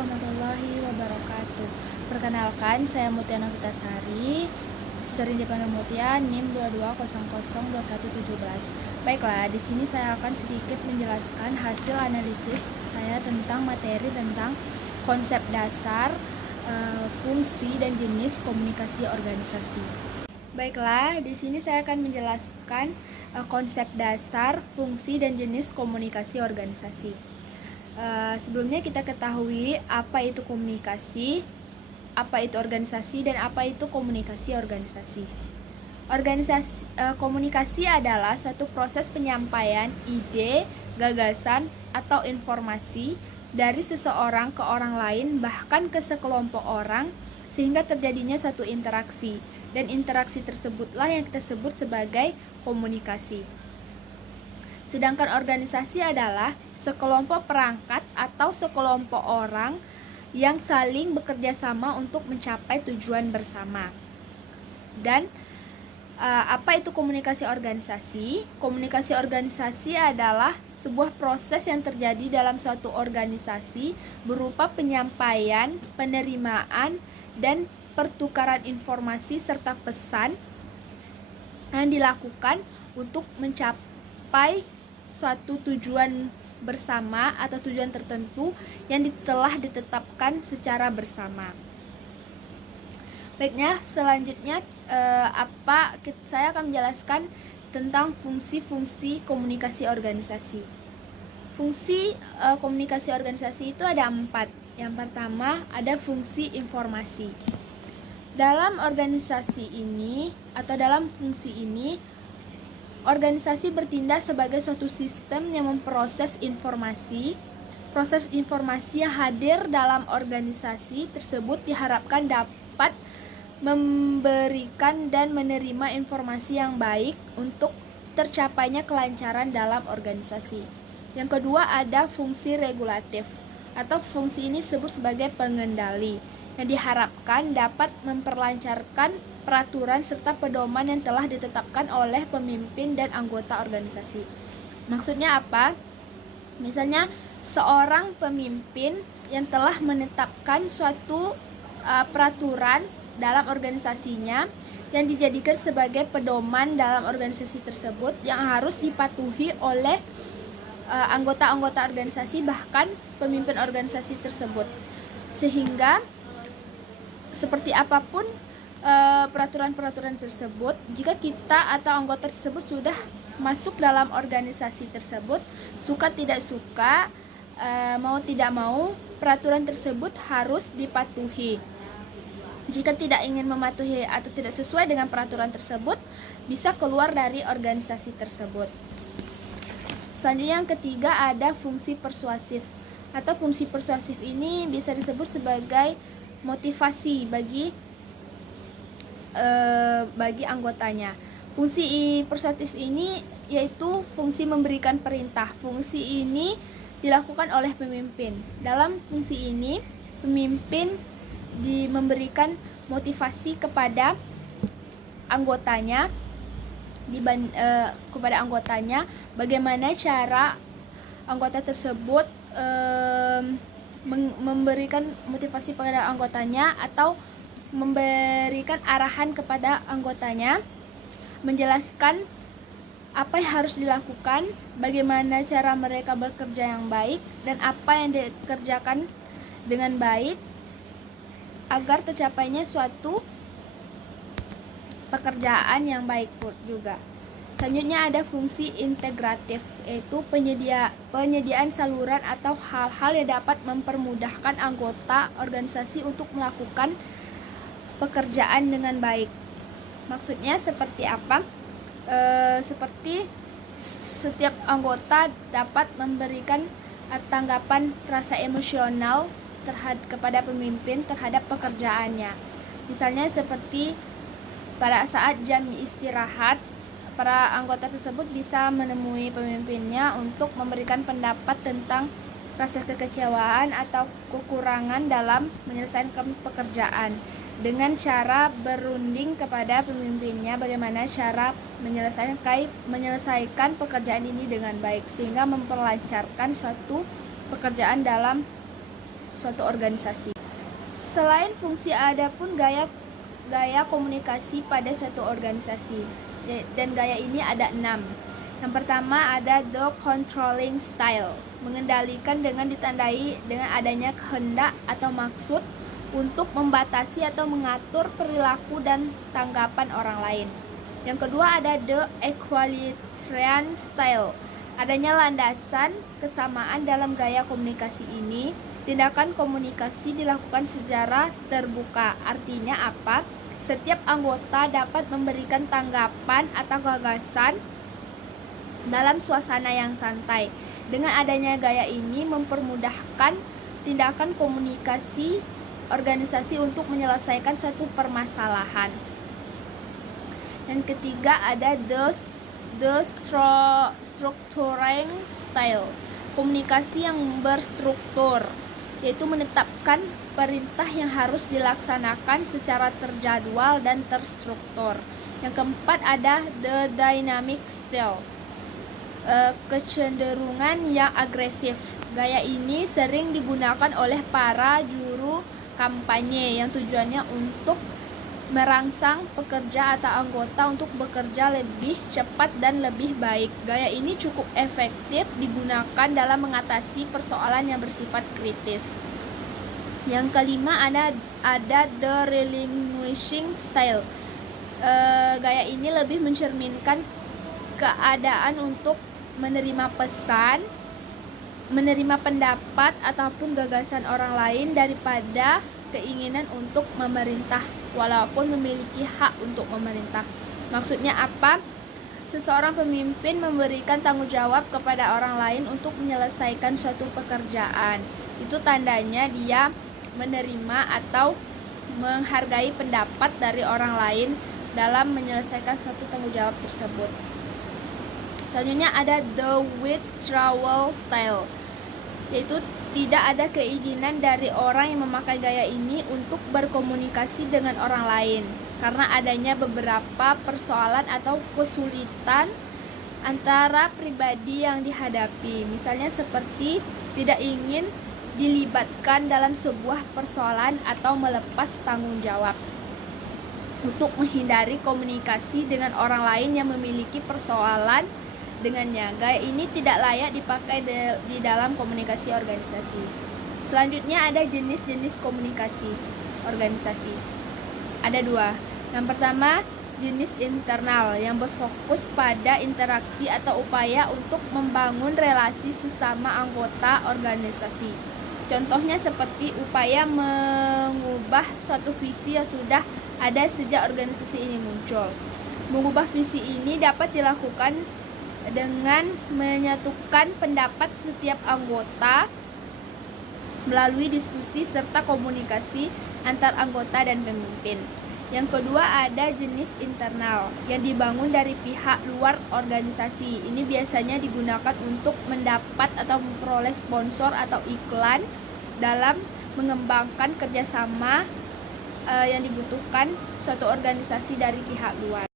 warahmatullahi wabarakatuh. Perkenalkan, saya Mutia Novitasari, sering dipanggil Mutia, NIM 22002117. Baiklah, di sini saya akan sedikit menjelaskan hasil analisis saya tentang materi tentang konsep dasar, fungsi dan jenis komunikasi organisasi. Baiklah, di sini saya akan menjelaskan konsep dasar, fungsi dan jenis komunikasi organisasi. Sebelumnya kita ketahui apa itu komunikasi, apa itu organisasi, dan apa itu komunikasi organisasi. Komunikasi adalah suatu proses penyampaian ide, gagasan, atau informasi dari seseorang ke orang lain, bahkan ke sekelompok orang, sehingga terjadinya satu interaksi, dan interaksi tersebutlah yang kita sebut sebagai komunikasi. Sedangkan organisasi adalah sekelompok perangkat atau sekelompok orang yang saling bekerja sama untuk mencapai tujuan bersama. Dan apa itu komunikasi organisasi? Komunikasi organisasi adalah sebuah proses yang terjadi dalam suatu organisasi berupa penyampaian, penerimaan, dan pertukaran informasi serta pesan yang dilakukan untuk mencapai suatu tujuan bersama atau tujuan tertentu yang telah ditetapkan secara bersama. Baiknya, selanjutnya saya akan menjelaskan tentang fungsi-fungsi komunikasi organisasi. Fungsi komunikasi organisasi itu ada 4. Yang pertama ada fungsi informasi. Dalam organisasi ini atau dalam fungsi ini, organisasi bertindak sebagai suatu sistem yang memproses informasi. Proses informasi yang hadir dalam organisasi tersebut diharapkan dapat memberikan dan menerima informasi yang baik untuk tercapainya kelancaran dalam organisasi. Yang kedua ada fungsi regulatif, atau fungsi ini disebut sebagai pengendali, yang diharapkan dapat memperlancarkan peraturan serta pedoman yang telah ditetapkan oleh pemimpin dan anggota organisasi. Maksudnya apa? Misalnya seorang pemimpin yang telah menetapkan suatu peraturan dalam organisasinya yang dijadikan sebagai pedoman dalam organisasi tersebut yang harus dipatuhi oleh anggota-anggota organisasi, bahkan pemimpin organisasi tersebut. Sehingga seperti apapun peraturan-peraturan tersebut, jika kita atau anggota tersebut sudah masuk dalam organisasi tersebut, suka tidak suka, mau tidak mau, peraturan tersebut harus dipatuhi. Jika tidak ingin mematuhi atau tidak sesuai dengan peraturan tersebut, bisa keluar dari organisasi tersebut. Selanjutnya yang ketiga ada fungsi persuasif, atau fungsi persuasif ini bisa disebut sebagai motivasi bagi anggotanya. Fungsi persuasif ini yaitu fungsi memberikan perintah. Fungsi ini dilakukan oleh pemimpin. Dalam fungsi ini, pemimpin memberikan motivasi kepada anggotanya, bagaimana cara anggota tersebut memberikan motivasi kepada anggotanya atau memberikan arahan kepada anggotanya, menjelaskan apa yang harus dilakukan, bagaimana cara mereka bekerja yang baik, dan apa yang dikerjakan dengan baik agar tercapainya suatu pekerjaan yang baik juga. Selanjutnya ada fungsi integratif, yaitu penyediaan saluran atau hal-hal yang dapat mempermudahkan anggota organisasi untuk melakukan pekerjaan dengan baik. Maksudnya seperti apa? Seperti setiap anggota dapat memberikan tanggapan rasa emosional kepada pemimpin terhadap pekerjaannya. Misalnya seperti pada saat jam istirahat, para anggota tersebut bisa menemui pemimpinnya untuk memberikan pendapat tentang rasa kekecewaan atau kekurangan dalam menyelesaikan pekerjaan, dengan cara berunding kepada pemimpinnya bagaimana cara menyelesaikan pekerjaan ini dengan baik, sehingga memperlancarkan suatu pekerjaan dalam suatu organisasi. Selain fungsi, ada pun gaya komunikasi pada suatu organisasi. Dan gaya ini ada 6. Yang pertama ada the controlling style, mengendalikan dengan ditandai dengan adanya kehendak atau maksud untuk membatasi atau mengatur perilaku dan tanggapan orang lain. Yang kedua ada the equalitarian style, adanya landasan kesamaan dalam gaya komunikasi ini. Tindakan komunikasi dilakukan secara terbuka. Artinya apa? Setiap anggota dapat memberikan tanggapan atau gagasan dalam suasana yang santai. Dengan adanya gaya ini mempermudahkan tindakan komunikasi organisasi untuk menyelesaikan suatu permasalahan. Dan ketiga ada the structuring style, komunikasi yang berstruktur, yaitu menetapkan perintah yang harus dilaksanakan secara terjadwal dan terstruktur. Yang keempat ada the dynamic style, kecenderungan yang agresif. Gaya ini sering digunakan oleh para juru kampanye yang tujuannya untuk merangsang pekerja atau anggota untuk bekerja lebih cepat dan lebih baik. Gaya ini cukup efektif digunakan dalam mengatasi persoalan yang bersifat kritis. Yang kelima ada the relinquishing style. Gaya ini lebih mencerminkan keadaan untuk menerima pesan, menerima pendapat ataupun gagasan orang lain daripada keinginan untuk memerintah, walaupun memiliki hak untuk memerintah. Maksudnya apa? Seseorang pemimpin memberikan tanggung jawab kepada orang lain untuk menyelesaikan suatu pekerjaan. Itu tandanya dia menerima atau menghargai pendapat dari orang lain dalam menyelesaikan suatu tanggung jawab tersebut. Selanjutnya ada the withdrawal style, yaitu tidak ada keinginan dari orang yang memakai gaya ini untuk berkomunikasi dengan orang lain karena adanya beberapa persoalan atau kesulitan antara pribadi yang dihadapi. Misalnya seperti tidak ingin dilibatkan dalam sebuah persoalan atau melepas tanggung jawab. Untuk menghindari komunikasi dengan orang lain yang memiliki persoalan dengannya, gaya ini tidak layak dipakai di dalam komunikasi organisasi. Selanjutnya ada jenis-jenis komunikasi organisasi. Ada 2. Yang pertama, jenis internal yang berfokus pada interaksi atau upaya untuk membangun relasi sesama anggota organisasi. Contohnya seperti upaya mengubah suatu visi yang sudah ada sejak organisasi ini muncul. Mengubah visi ini dapat dilakukan dengan menyatukan pendapat setiap anggota melalui diskusi serta komunikasi antar anggota dan pemimpin. Yang kedua ada jenis internal yang dibangun dari pihak luar organisasi. Ini biasanya digunakan untuk mendapat atau memperoleh sponsor atau iklan dalam mengembangkan kerjasama yang dibutuhkan suatu organisasi dari pihak luar.